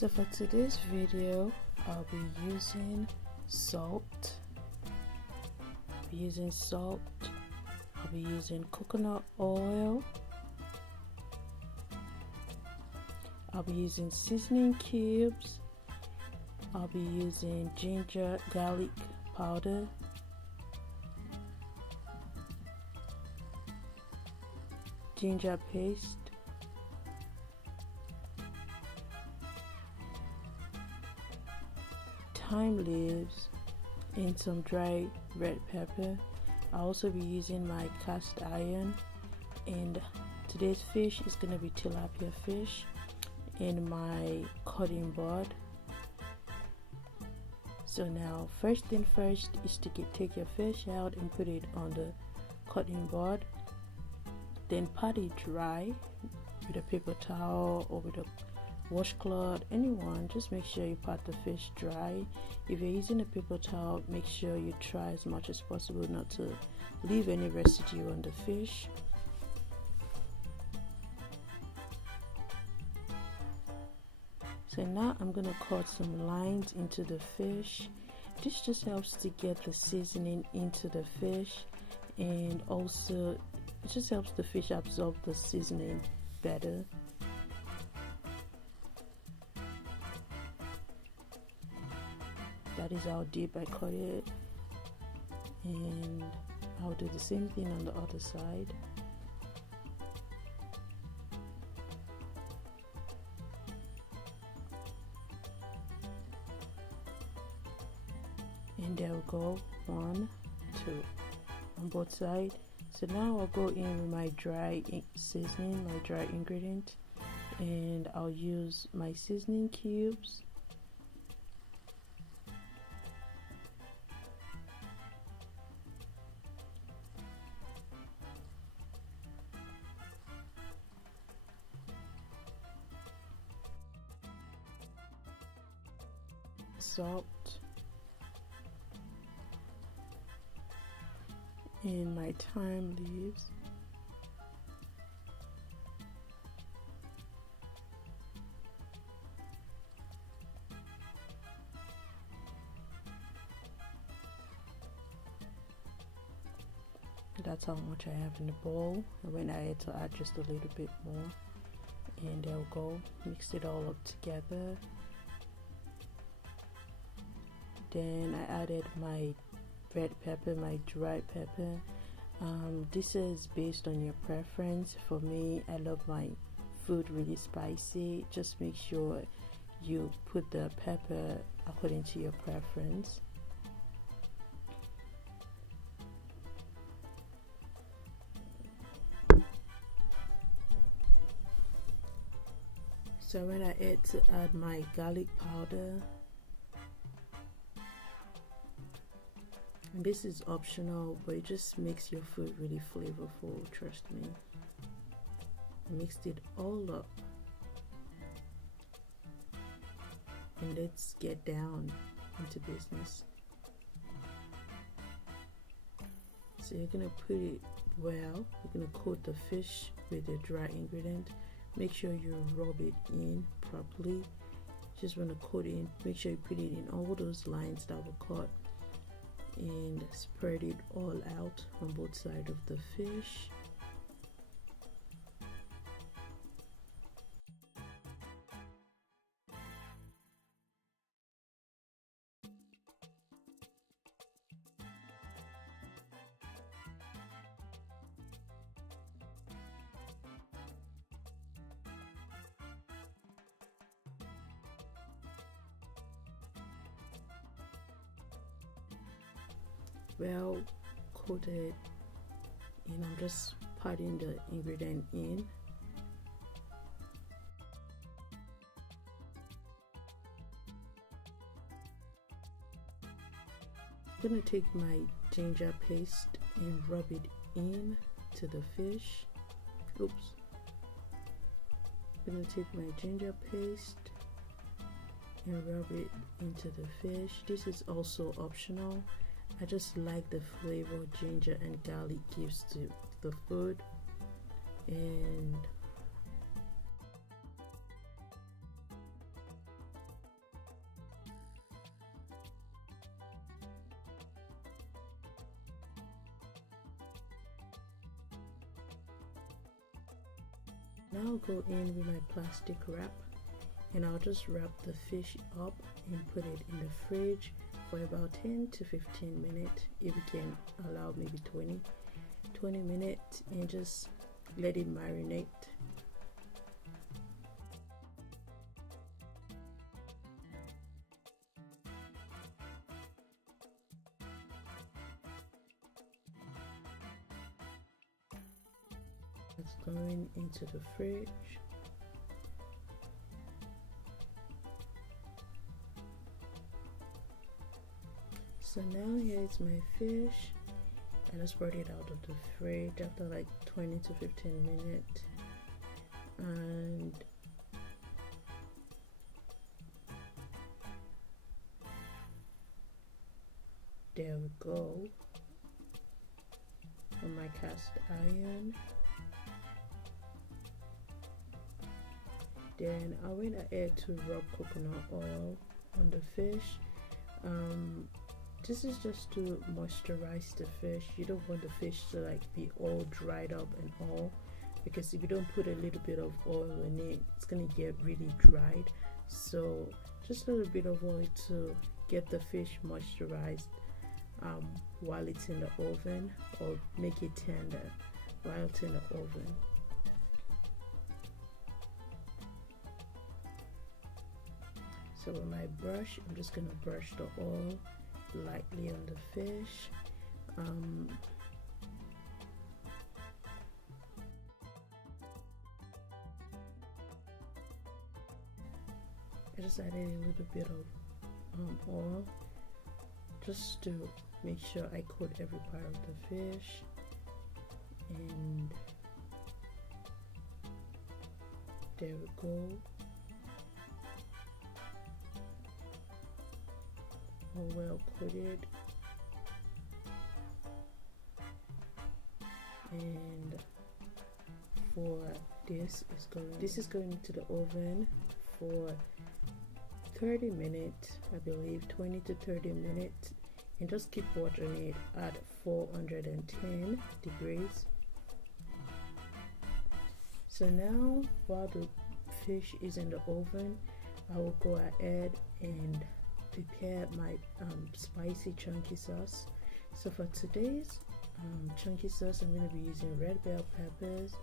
So for today's video, I'll be using salt. I'll be using coconut oil. I'll be using seasoning cubes. I'll be using ginger garlic powder, ginger paste, thyme leaves, and some dry red pepper. I'll also be using my cast iron, and today's fish is going to be tilapia fish, and my cutting board. So now first thing first is to take your fish out and put it on the cutting board, then pat it dry with a paper towel or with a washcloth, anyone. Just make sure you pat the fish dry. If you're using a paper towel, make sure you try as much as possible not to leave any residue on the fish. So now I'm gonna cut some lines into the fish. This just helps to get the seasoning into the fish, and also it just helps the fish absorb the seasoning better. That is how deep I cut it, and I'll do the same thing on the other side. And there we go, 1, 2 on both sides. So now I'll go in with my dry seasoning, my dry ingredient, and I'll use my seasoning cubes, salt, and my thyme leaves, that's how much I have in the bowl. And when I had to add just a little bit more, and there we go, mix it all up together. Then I added my red pepper, my dry pepper. This is based on your preference. For me, I love my food really spicy. Just make sure you put the pepper according to your preference. So when I add my garlic powder, and this is optional, but it just makes your food really flavorful, trust me. I mixed it all up, and let's get down into business. So you're gonna put it well, you're gonna coat the fish with the dry ingredient. Make sure you rub it in properly. Just wanna coat it in, make sure you put it in all those lines that were cut, and spread it all out on both sides of the fish. Well coated, and I'm just patting the ingredient in. I'm gonna take my ginger paste and rub it in to the fish. Oops. I'm gonna take my ginger paste and rub it into the fish. This is also optional. I just like the flavor ginger and garlic gives to the food, and Now I'll go in with my plastic wrap and I'll just wrap the fish up and put it in the fridge for about 10 to 15 minutes. If you can allow maybe 20 minutes, and just let it marinate. It's going into the fridge. So now here's my fish. I just brought it out of the fridge after like 20 to 15 minutes, and there we go on my cast iron. Then I went ahead to rub coconut oil on the fish. This is just to moisturize the fish. You don't want the fish to like be all dried up and all, because if you don't put a little bit of oil in it, it's gonna get really dried. So just a little bit of oil to get the fish moisturized while it's in the oven, or make it tender while it's in the oven. So with my brush, I'm just gonna brush the oil lightly on the fish. I just added a little bit of oil just to make sure I coat every part of the fish, and there we go. All well coated, and for this is going into the oven for 30 minutes, I believe 20 to 30 minutes, and just keep watering it at 410 degrees. So now while the fish is in the oven, I will go ahead and prepare my spicy chunky sauce. So for today's chunky sauce, I'm going to be using red bell peppers,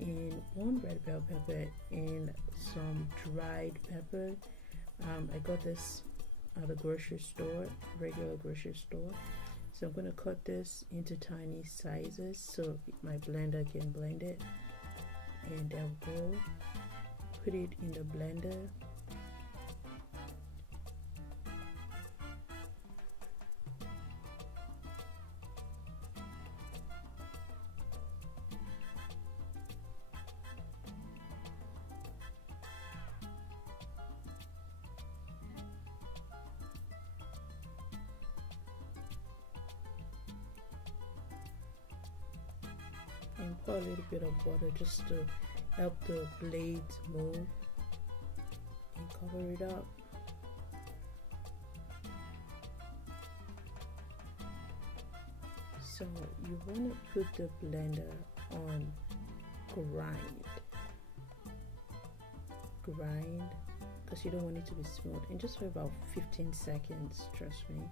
and one red bell pepper and some dried pepper. I got this at the grocery store, regular grocery store. So I'm going to cut this into tiny sizes so my blender can blend it, and I'll go put it in the blender. And pour a little bit of water just to help the blades move, and cover it up. So you want to put the blender on grind, because you don't want it to be smooth, and just for about 15 seconds, trust me,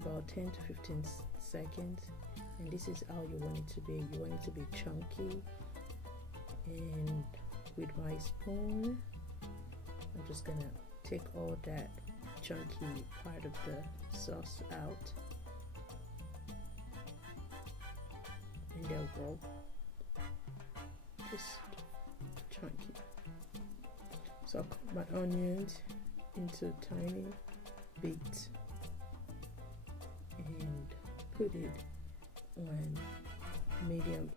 about 10 to 15 seconds. And this is how you want it to be. You want it to be chunky. And with my spoon, I'm just gonna take all that chunky part of the sauce out, and they'll go just chunky. So I'll cut my onions into tiny bits and put it on medium.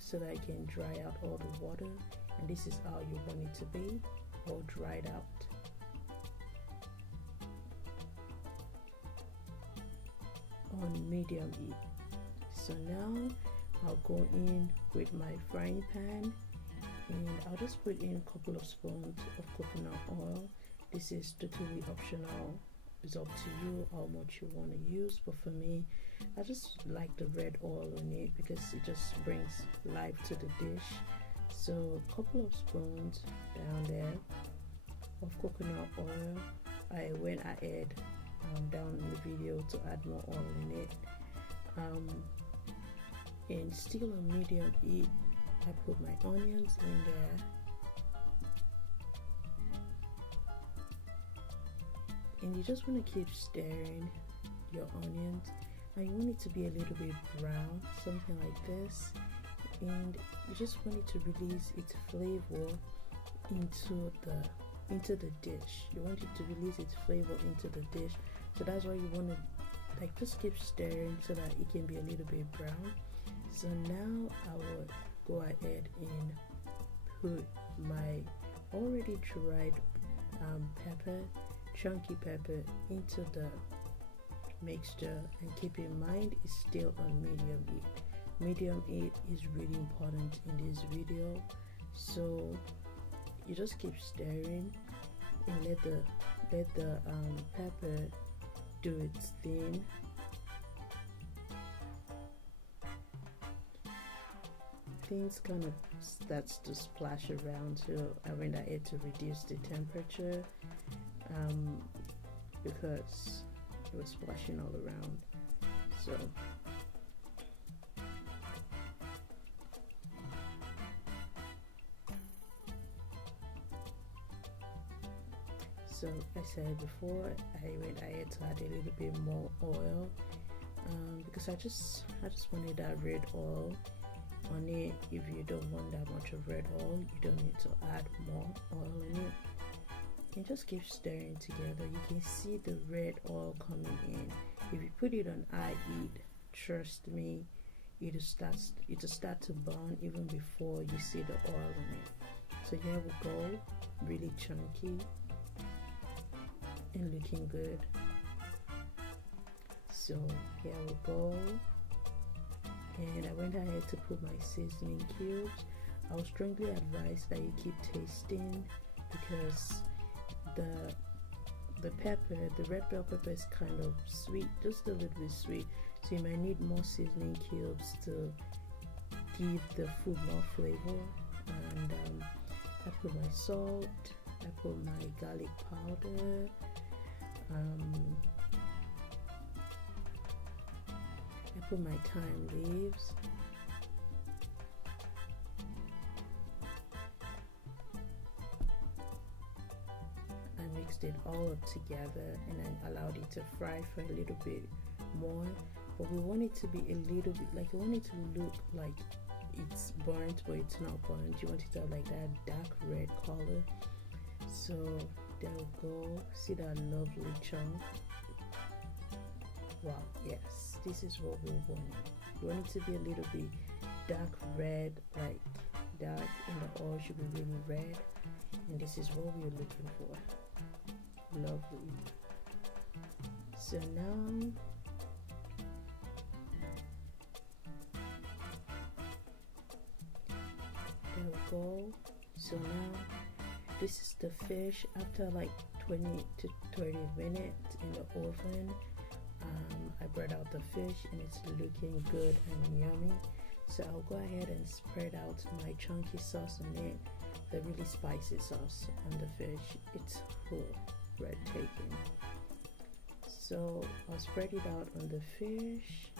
So that I can dry out all the water, and this is how you want it to be, all dried out. On medium heat. So now I'll go in with my frying pan, and I'll just put in a couple of spoons of coconut oil. This is totally optional. it's up to you how much you want to use, but for me, I just like the red oil on it because it just brings life to the dish. So a couple of spoons down there of coconut oil. I went ahead down in the video to add more oil in it, and still on medium heat I put my onions in there. And you just want to keep stirring your onions, and you want it to be a little bit brown, something like this, and you just want it to release its flavor into the dish. You want it to release its flavor into the dish, so that's why you want to like just keep stirring so that it can be a little bit brown. So now I will go ahead and put my already dried pepper, chunky pepper, into the mixture, and keep in mind it's still on medium heat. Medium heat is really important in this video, so you just keep stirring and let the pepper do its thing. Things kind of starts to splash around, so I went ahead to reduce the temperature because it was splashing all around. So I said before, I went ahead to add a little bit more oil because I just wanted that red oil on it. If you don't want that much of red oil, you don't need to add more oil in it. And just keep stirring together. You can see the red oil coming in. If you put it on high heat, trust me, it'll start to burn even before you see the oil in it. So here we go, really chunky and looking good. So here we go, and I went ahead to put my seasoning cubes. I would strongly advise that you keep tasting because the red bell pepper is kind of sweet, just a little bit sweet, so you might need more seasoning cubes to give the food more flavor. And I put my salt, I put my garlic powder, I put my thyme leaves, I mixed it all up together, and I allowed it to fry for a little bit more. But we want it to be a little bit like, you want it to look like it's burnt, but it's not burnt. You want it to have like that dark red color. So there we go. See that lovely chunk? Wow, yes, this is what we want. We want it to be a little bit dark red, like dark, and the oil should be really red, and this is what we're looking for. Lovely. So now there we go. So now this is the fish after like 20 to 30 minutes in the oven. I brought out the fish and it's looking good and yummy. So I'll go ahead and spread out my chunky sauce on it, the really spicy sauce on the fish. It's breathtaking. So I'll spread it out on the fish.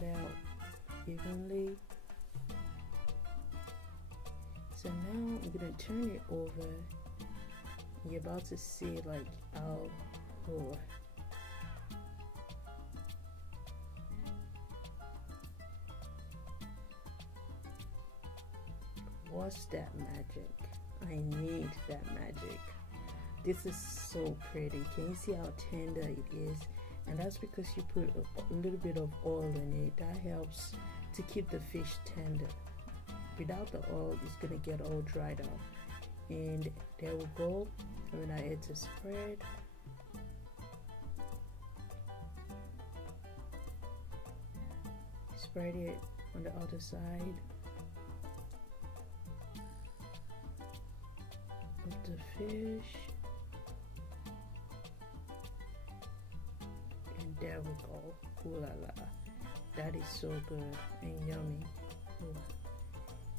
Out evenly. So now I'm gonna turn it over. You're about to see like how, oh, what's that magic? I need that magic. This is so pretty. Can you see how tender it is? And that's because you put a little bit of oil in it. That helps to keep the fish tender. Without the oil, it's gonna get all dried up. And there we go. I'm gonna add to spread. spread it on the other side of the fish. And there we go. Ooh la la. That is so good and yummy. Ooh.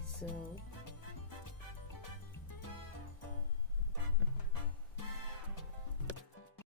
So